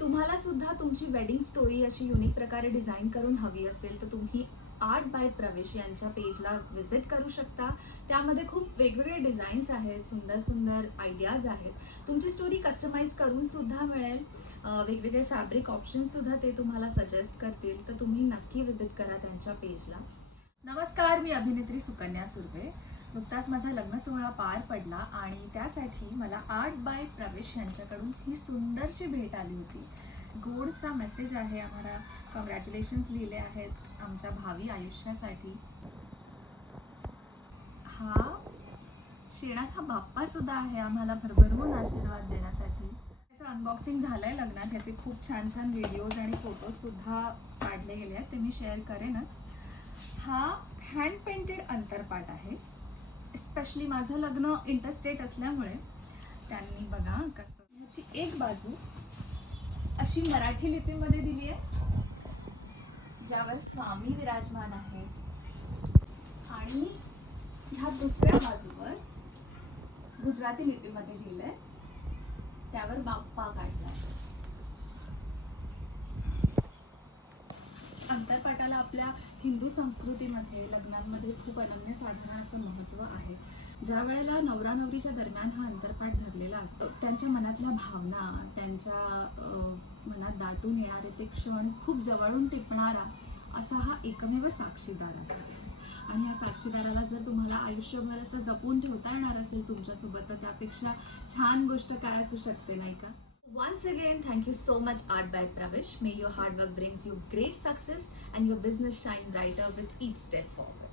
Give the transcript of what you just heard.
तुम्हाला सुद्धा तुमची वेडिंग स्टोरी अशी युनिक प्रकारे डिझाईन करून हवी असेल तर तुम्ही आर्ट बाय प्रवेश यांच्या पेजला व्हिजिट करू शकता. त्यामध्ये खूप वेगवेगळे डिझाईन्स आहेत, सुंदर सुंदर आयडियाज आहेत. तुमची स्टोरी कस्टमाइज करून सुद्धा मिळेल. वेगवेगळे फॅब्रिक ऑप्शन्स सुद्धा ते तुम्हाला सजेस्ट करतील. तर तुम्ही नक्की व्हिजिट करा त्यांच्या पेजला. नमस्कार, मी अभिनेत्री सुकन्या सुर्वे. नुकताच माझा लग्न सोहळा पार पडला आणि त्यासाठी मला आर्ट बाय प्रवेश यांच्याकडून ही सुंदरशी भेट आली होती. गोडसा मेसेज आहे, आम्हाला कॉंग्रॅच्युलेशन्स लिहिले आहेत आमच्या भावी आयुष्यासाठी. हा शेणाचा बाप्पा सुद्धा आहे आम्हाला भरभरून आशीर्वाद देण्यासाठी. त्याचं अनबॉक्सिंग झालंय लग्नात. ह्याचे खूप छान छान व्हिडिओज आणि फोटोज सुद्धा काढले गेले आहेत, ते मी शेअर करेनच. हा हँड पेंटेड अंतरपाट आहे. स्पेशली माझं लग्न इंटरस्टेट असल्यामुळे त्यांनी बघा कसं, ह्याची एक बाजू अशी मराठी लिपीमध्ये दिली आहे ज्यावर स्वामी विराजमान आहे आणि ह्या दुसऱ्या बाजूवर गुजराती लिपीमध्ये लिहिलंय, त्यावर बाप्पा काढला. अंतरपाटाला आपल्या हिंदू संस्कृतीमध्ये लग्नांमध्ये खूप अनन्य साधना असं महत्त्व आहे. ज्या वेळेला नवरा नवरीच्या दरम्यान हा अंतरपाट धरलेला असतो, त्यांच्या मनातल्या भावना, त्यांच्या मनात दाटून येणारे ते क्षण खूप जवळून टिपणारा असा हा एकमेव साक्षीदार आहे. आणि ह्या साक्षीदाराला जर तुम्हाला आयुष्यभर असं जपून ठेवता येणार असेल तुमच्यासोबत, तर त्यापेक्षा छान गोष्ट काय असू शकते, नाही का? Once again, thank you so much Art by Pravesh. May your hard work brings you great success and your business shine brighter with each step forward.